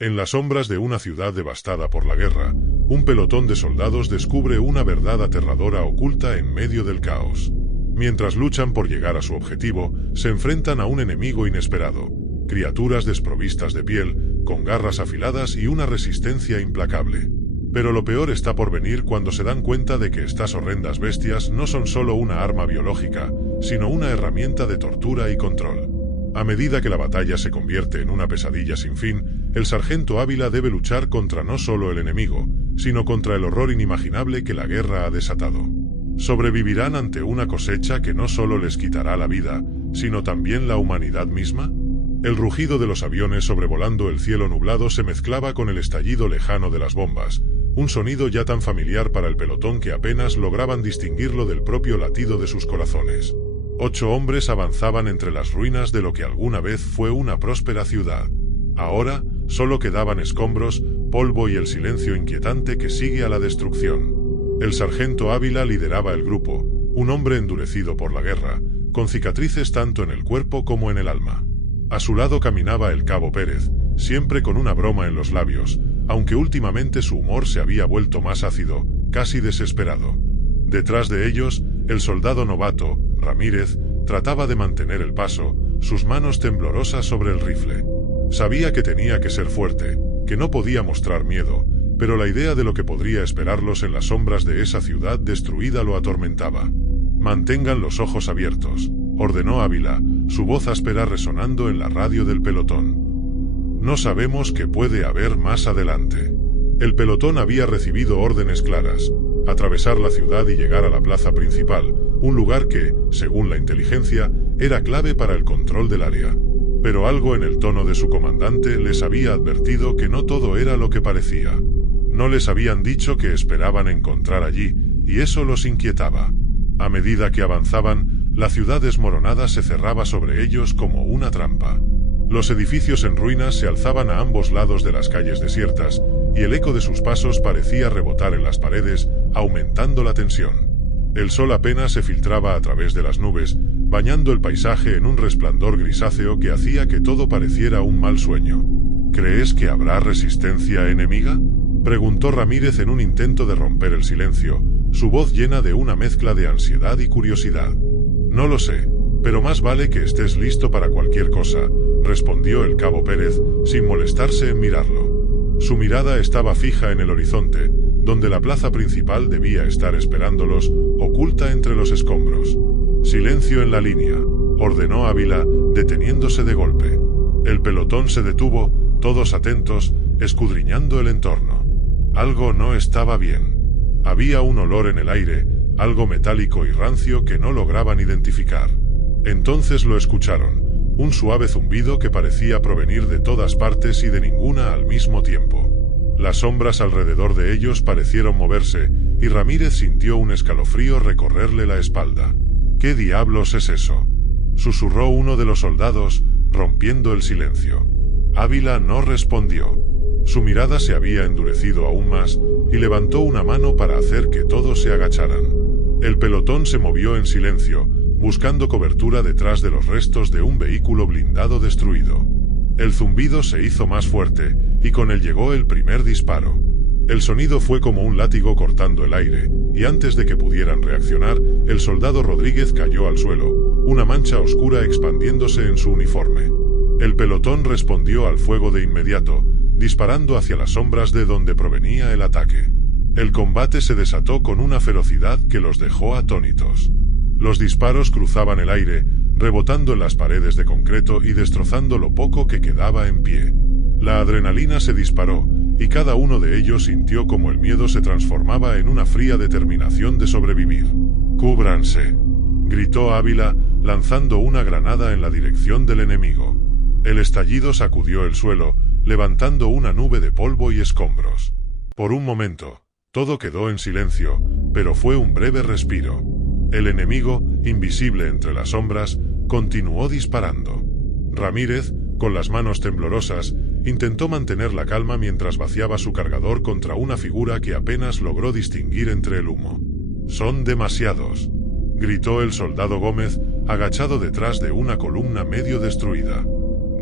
En las sombras de una ciudad devastada por la guerra, un pelotón de soldados descubre una verdad aterradora oculta en medio del caos. Mientras luchan por llegar a su objetivo, se enfrentan a un enemigo inesperado, criaturas desprovistas de piel, con garras afiladas y una resistencia implacable. Pero lo peor está por venir cuando se dan cuenta de que estas horrendas bestias no son solo una arma biológica, sino una herramienta de tortura y control. A medida que la batalla se convierte en una pesadilla sin fin, el sargento Ávila debe luchar contra no solo el enemigo, sino contra el horror inimaginable que la guerra ha desatado. ¿Sobrevivirán ante una cosecha que no solo les quitará la vida, sino también la humanidad misma? El rugido de los aviones sobrevolando el cielo nublado se mezclaba con el estallido lejano de las bombas, un sonido ya tan familiar para el pelotón que apenas lograban distinguirlo del propio latido de sus corazones. 8 hombres avanzaban entre las ruinas de lo que alguna vez fue una próspera ciudad. Ahora, solo quedaban escombros, polvo y el silencio inquietante que sigue a la destrucción. El sargento Ávila lideraba el grupo, un hombre endurecido por la guerra, con cicatrices tanto en el cuerpo como en el alma. A su lado caminaba el cabo Pérez, siempre con una broma en los labios, aunque últimamente su humor se había vuelto más ácido, casi desesperado. Detrás de ellos, el soldado novato, Ramírez, trataba de mantener el paso, sus manos temblorosas sobre el rifle. Sabía que tenía que ser fuerte, que no podía mostrar miedo, pero la idea de lo que podría esperarlos en las sombras de esa ciudad destruida lo atormentaba. «Mantengan los ojos abiertos», ordenó Ávila, su voz áspera resonando en la radio del pelotón. «No sabemos qué puede haber más adelante». El pelotón había recibido órdenes claras: atravesar la ciudad y llegar a la plaza principal, un lugar que, según la inteligencia, era clave para el control del área. Pero algo en el tono de su comandante les había advertido que no todo era lo que parecía. No les habían dicho que esperaban encontrar allí, y eso los inquietaba. A medida que avanzaban, la ciudad desmoronada se cerraba sobre ellos como una trampa. Los edificios en ruinas se alzaban a ambos lados de las calles desiertas, y el eco de sus pasos parecía rebotar en las paredes, aumentando la tensión. El sol apenas se filtraba a través de las nubes, bañando el paisaje en un resplandor grisáceo que hacía que todo pareciera un mal sueño. «¿Crees que habrá resistencia enemiga?», preguntó Ramírez en un intento de romper el silencio, su voz llena de una mezcla de ansiedad y curiosidad. «No lo sé, pero más vale que estés listo para cualquier cosa», respondió el cabo Pérez, sin molestarse en mirarlo. Su mirada estaba fija en el horizonte, donde la plaza principal debía estar esperándolos, oculta entre los escombros. «Silencio en la línea», ordenó Ávila, deteniéndose de golpe. El pelotón se detuvo, todos atentos, escudriñando el entorno. Algo no estaba bien. Había un olor en el aire, algo metálico y rancio que no lograban identificar. Entonces lo escucharon, un suave zumbido que parecía provenir de todas partes y de ninguna al mismo tiempo. Las sombras alrededor de ellos parecieron moverse, y Ramírez sintió un escalofrío recorrerle la espalda. «¿Qué diablos es eso?», susurró uno de los soldados, rompiendo el silencio. Ávila no respondió. Su mirada se había endurecido aún más, y levantó una mano para hacer que todos se agacharan. El pelotón se movió en silencio, buscando cobertura detrás de los restos de un vehículo blindado destruido. El zumbido se hizo más fuerte, y con él llegó el primer disparo. El sonido fue como un látigo cortando el aire, y antes de que pudieran reaccionar, el soldado Rodríguez cayó al suelo, una mancha oscura expandiéndose en su uniforme. El pelotón respondió al fuego de inmediato, disparando hacia las sombras de donde provenía el ataque. El combate se desató con una ferocidad que los dejó atónitos. Los disparos cruzaban el aire, rebotando en las paredes de concreto y destrozando lo poco que quedaba en pie. La adrenalina se disparó, y cada uno de ellos sintió como el miedo se transformaba en una fría determinación de sobrevivir. «¡Cúbranse!», gritó Ávila, lanzando una granada en la dirección del enemigo. El estallido sacudió el suelo, levantando una nube de polvo y escombros. Por un momento, todo quedó en silencio, pero fue un breve respiro. El enemigo, invisible entre las sombras, continuó disparando. Ramírez, con las manos temblorosas, intentó mantener la calma mientras vaciaba su cargador contra una figura que apenas logró distinguir entre el humo. «Son demasiados», gritó el soldado Gómez, agachado detrás de una columna medio destruida.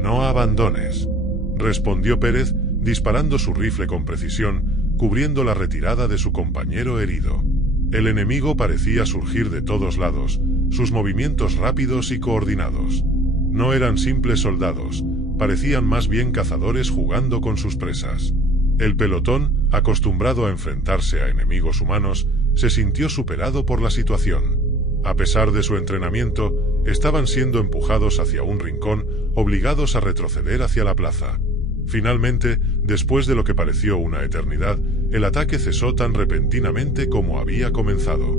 «No abandones», respondió Pérez, disparando su rifle con precisión, cubriendo la retirada de su compañero herido. El enemigo parecía surgir de todos lados, sus movimientos rápidos y coordinados. No eran simples soldados, parecían más bien cazadores jugando con sus presas. El pelotón, acostumbrado a enfrentarse a enemigos humanos, se sintió superado por la situación. A pesar de su entrenamiento, estaban siendo empujados hacia un rincón, obligados a retroceder hacia la plaza. Finalmente, después de lo que pareció una eternidad, el ataque cesó tan repentinamente como había comenzado.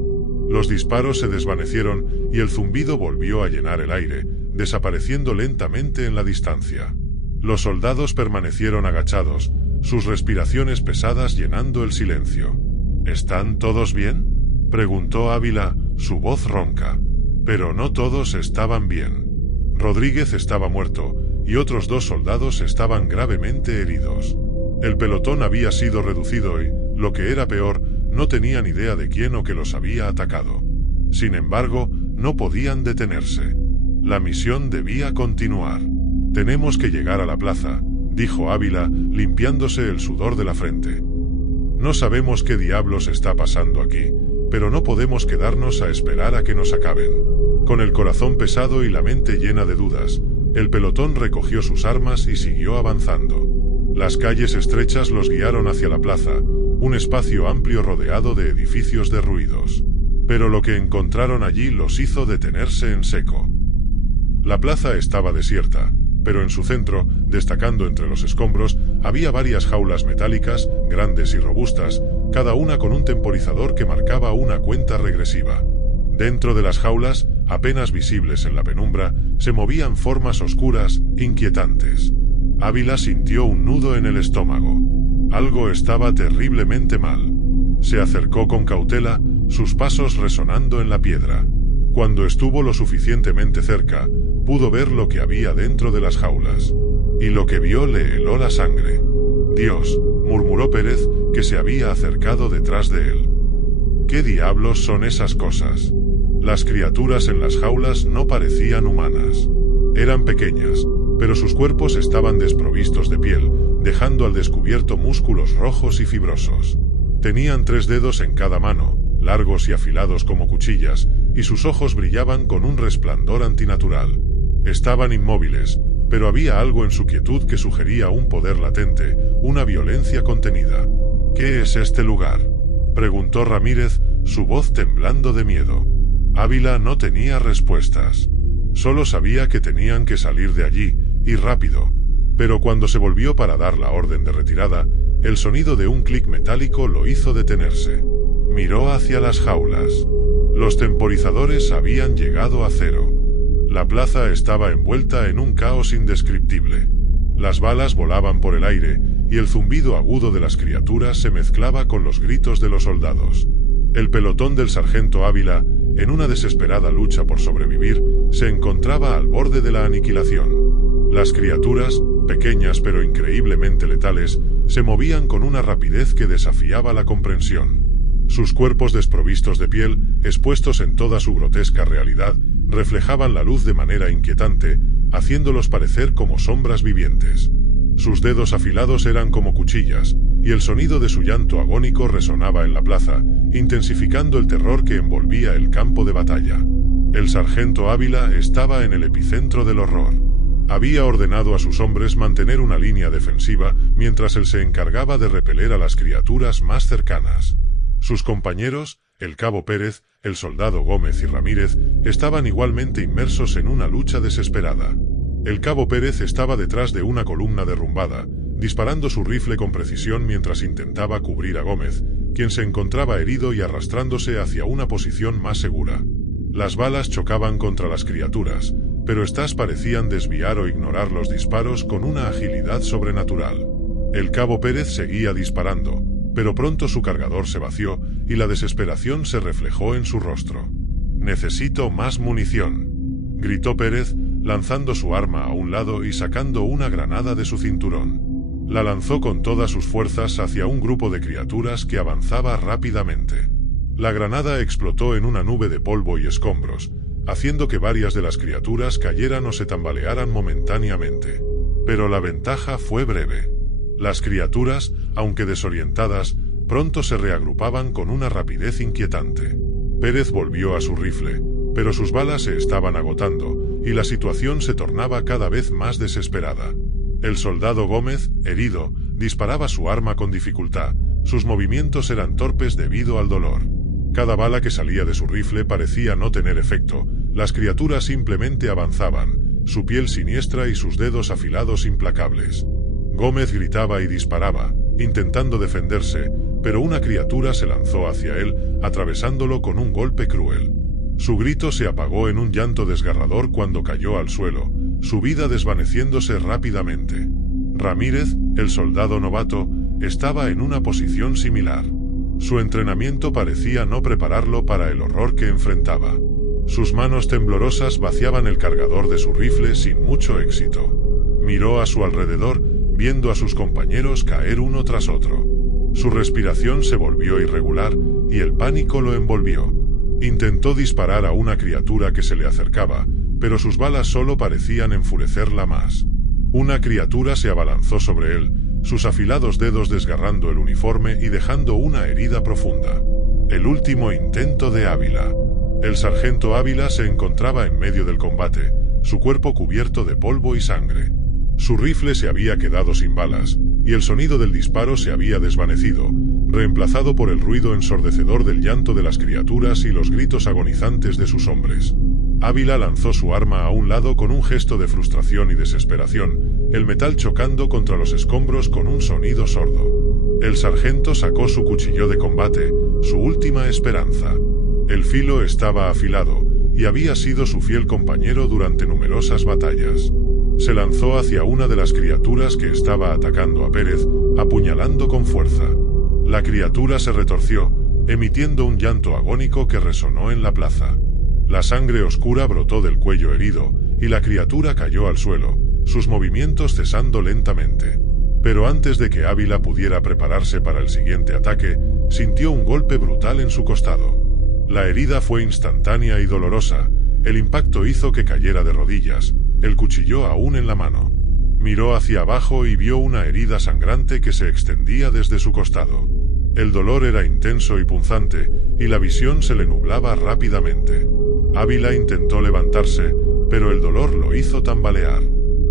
Los disparos se desvanecieron y el zumbido volvió a llenar el aire, desapareciendo lentamente en la distancia. Los soldados permanecieron agachados, sus respiraciones pesadas llenando el silencio. ¿Están todos bien?, preguntó Ávila, su voz ronca. Pero no todos estaban bien. Rodríguez estaba muerto, y otros 2 soldados estaban gravemente heridos. El pelotón había sido reducido y, lo que era peor, no tenían idea de quién o qué los había atacado. Sin embargo, no podían detenerse. La misión debía continuar. «Tenemos que llegar a la plaza», dijo Ávila, limpiándose el sudor de la frente. «No sabemos qué diablos está pasando aquí, pero no podemos quedarnos a esperar a que nos acaben». Con el corazón pesado y la mente llena de dudas, el pelotón recogió sus armas y siguió avanzando. Las calles estrechas los guiaron hacia la plaza, un espacio amplio rodeado de edificios derruidos. Pero lo que encontraron allí los hizo detenerse en seco. La plaza estaba desierta, pero en su centro, destacando entre los escombros, había varias jaulas metálicas, grandes y robustas, cada una con un temporizador que marcaba una cuenta regresiva. Dentro de las jaulas, apenas visibles en la penumbra, se movían formas oscuras, inquietantes. Ávila sintió un nudo en el estómago. Algo estaba terriblemente mal. Se acercó con cautela, sus pasos resonando en la piedra. Cuando estuvo lo suficientemente cerca, pudo ver lo que había dentro de las jaulas. Y lo que vio le heló la sangre. «Dios», murmuró Pérez, que se había acercado detrás de él. «¿Qué diablos son esas cosas?». Las criaturas en las jaulas no parecían humanas. Eran pequeñas, pero sus cuerpos estaban desprovistos de piel, dejando al descubierto músculos rojos y fibrosos. Tenían 3 dedos en cada mano, largos y afilados como cuchillas, y sus ojos brillaban con un resplandor antinatural. Estaban inmóviles, pero había algo en su quietud que sugería un poder latente, una violencia contenida. «¿Qué es este lugar?», preguntó Ramírez, su voz temblando de miedo. Ávila no tenía respuestas. Solo sabía que tenían que salir de allí, y rápido. Pero cuando se volvió para dar la orden de retirada, el sonido de un clic metálico lo hizo detenerse. Miró hacia las jaulas. Los temporizadores habían llegado a 0. La plaza estaba envuelta en un caos indescriptible. Las balas volaban por el aire, y el zumbido agudo de las criaturas se mezclaba con los gritos de los soldados. El pelotón del sargento Ávila, en una desesperada lucha por sobrevivir, se encontraba al borde de la aniquilación. Las criaturas, pequeñas pero increíblemente letales, se movían con una rapidez que desafiaba la comprensión. Sus cuerpos desprovistos de piel, expuestos en toda su grotesca realidad, reflejaban la luz de manera inquietante, haciéndolos parecer como sombras vivientes. Sus dedos afilados eran como cuchillas, y el sonido de su llanto agónico resonaba en la plaza, intensificando el terror que envolvía el campo de batalla. El sargento Ávila estaba en el epicentro del horror. Había ordenado a sus hombres mantener una línea defensiva mientras él se encargaba de repeler a las criaturas más cercanas. Sus compañeros, el cabo Pérez, el soldado Gómez y Ramírez, estaban igualmente inmersos en una lucha desesperada. El cabo Pérez estaba detrás de una columna derrumbada, disparando su rifle con precisión mientras intentaba cubrir a Gómez, quien se encontraba herido y arrastrándose hacia una posición más segura. Las balas chocaban contra las criaturas, pero éstas parecían desviar o ignorar los disparos con una agilidad sobrenatural. El cabo Pérez seguía disparando, pero pronto su cargador se vació y la desesperación se reflejó en su rostro. «Necesito más munición», gritó Pérez, lanzando su arma a un lado y sacando una granada de su cinturón. La lanzó con todas sus fuerzas hacia un grupo de criaturas que avanzaba rápidamente. La granada explotó en una nube de polvo y escombros, haciendo que varias de las criaturas cayeran o se tambalearan momentáneamente. Pero la ventaja fue breve. Las criaturas, aunque desorientadas, pronto se reagrupaban con una rapidez inquietante. Pérez volvió a su rifle, pero sus balas se estaban agotando, y la situación se tornaba cada vez más desesperada. El soldado Gómez, herido, disparaba su arma con dificultad. Sus movimientos eran torpes debido al dolor. Cada bala que salía de su rifle parecía no tener efecto. Las criaturas simplemente avanzaban, su piel siniestra y sus dedos afilados implacables. Gómez gritaba y disparaba, intentando defenderse, pero una criatura se lanzó hacia él, atravesándolo con un golpe cruel. Su grito se apagó en un llanto desgarrador cuando cayó al suelo, su vida desvaneciéndose rápidamente. Ramírez, el soldado novato, estaba en una posición similar. Su entrenamiento parecía no prepararlo para el horror que enfrentaba. Sus manos temblorosas vaciaban el cargador de su rifle sin mucho éxito. Miró a su alrededor, viendo a sus compañeros caer uno tras otro. Su respiración se volvió irregular, y el pánico lo envolvió. Intentó disparar a una criatura que se le acercaba, pero sus balas solo parecían enfurecerla más. Una criatura se abalanzó sobre él, sus afilados dedos desgarrando el uniforme y dejando una herida profunda. El último intento de Ávila. El sargento Ávila se encontraba en medio del combate, su cuerpo cubierto de polvo y sangre. Su rifle se había quedado sin balas, y el sonido del disparo se había desvanecido, reemplazado por el ruido ensordecedor del llanto de las criaturas y los gritos agonizantes de sus hombres. Ávila lanzó su arma a un lado con un gesto de frustración y desesperación, el metal chocando contra los escombros con un sonido sordo. El sargento sacó su cuchillo de combate, su última esperanza. El filo estaba afilado, y había sido su fiel compañero durante numerosas batallas. Se lanzó hacia una de las criaturas que estaba atacando a Pérez, apuñalando con fuerza. La criatura se retorció, emitiendo un llanto agónico que resonó en la plaza. La sangre oscura brotó del cuello herido, y la criatura cayó al suelo, sus movimientos cesando lentamente. Pero antes de que Ávila pudiera prepararse para el siguiente ataque, sintió un golpe brutal en su costado. La herida fue instantánea y dolorosa, el impacto hizo que cayera de rodillas, el cuchillo aún en la mano. Miró hacia abajo y vio una herida sangrante que se extendía desde su costado. El dolor era intenso y punzante, y la visión se le nublaba rápidamente. Ávila intentó levantarse, pero el dolor lo hizo tambalear.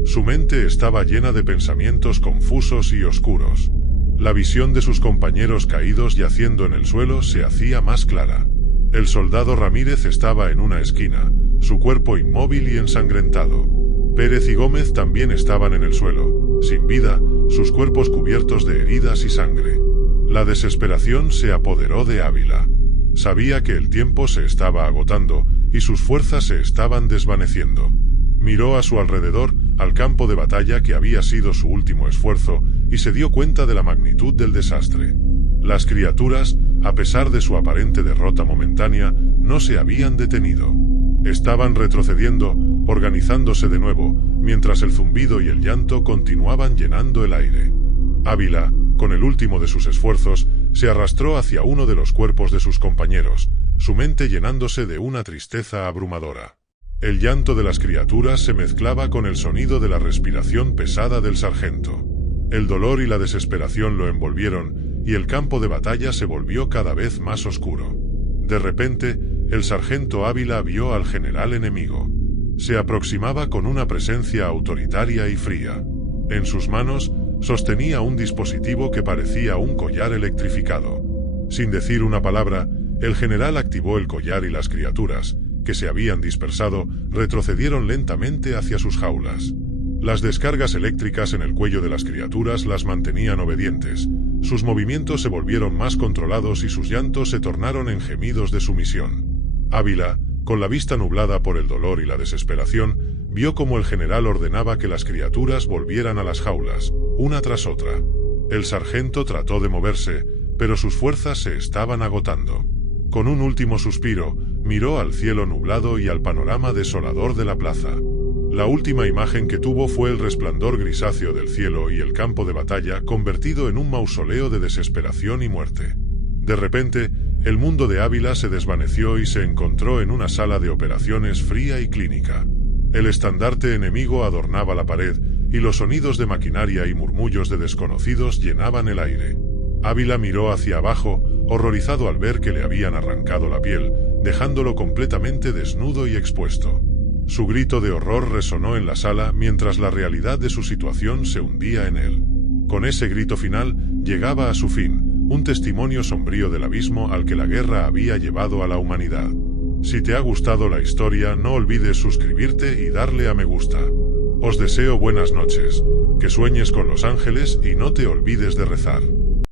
Su mente estaba llena de pensamientos confusos y oscuros. La visión de sus compañeros caídos yaciendo en el suelo se hacía más clara. El soldado Ramírez estaba en una esquina, su cuerpo inmóvil y ensangrentado. Pérez y Gómez también estaban en el suelo, sin vida, sus cuerpos cubiertos de heridas y sangre. La desesperación se apoderó de Ávila. Sabía que el tiempo se estaba agotando, y sus fuerzas se estaban desvaneciendo. Miró a su alrededor, al campo de batalla que había sido su último esfuerzo, y se dio cuenta de la magnitud del desastre. Las criaturas, a pesar de su aparente derrota momentánea, no se habían detenido. Estaban retrocediendo, organizándose de nuevo, mientras el zumbido y el llanto continuaban llenando el aire. Ávila, con el último de sus esfuerzos, se arrastró hacia uno de los cuerpos de sus compañeros, su mente llenándose de una tristeza abrumadora. El llanto de las criaturas se mezclaba con el sonido de la respiración pesada del sargento. El dolor y la desesperación lo envolvieron, y el campo de batalla se volvió cada vez más oscuro. De repente, el sargento Ávila vio al general enemigo. Se aproximaba con una presencia autoritaria y fría. En sus manos, sostenía un dispositivo que parecía un collar electrificado. Sin decir una palabra, el general activó el collar y las criaturas, que se habían dispersado, retrocedieron lentamente hacia sus jaulas. Las descargas eléctricas en el cuello de las criaturas las mantenían obedientes. Sus movimientos se volvieron más controlados y sus llantos se tornaron en gemidos de sumisión. Ávila, con la vista nublada por el dolor y la desesperación, vio cómo el general ordenaba que las criaturas volvieran a las jaulas, una tras otra. El sargento trató de moverse, pero sus fuerzas se estaban agotando. Con un último suspiro, miró al cielo nublado y al panorama desolador de la plaza. La última imagen que tuvo fue el resplandor grisáceo del cielo y el campo de batalla convertido en un mausoleo de desesperación y muerte. De repente, el mundo de Ávila se desvaneció y se encontró en una sala de operaciones fría y clínica. El estandarte enemigo adornaba la pared, y los sonidos de maquinaria y murmullos de desconocidos llenaban el aire. Ávila miró hacia abajo, horrorizado al ver que le habían arrancado la piel, dejándolo completamente desnudo y expuesto. Su grito de horror resonó en la sala mientras la realidad de su situación se hundía en él. Con ese grito final, llegaba a su fin, un testimonio sombrío del abismo al que la guerra había llevado a la humanidad. Si te ha gustado la historia, no olvides suscribirte y darle a me gusta. Os deseo buenas noches, que sueñes con los ángeles y no te olvides de rezar.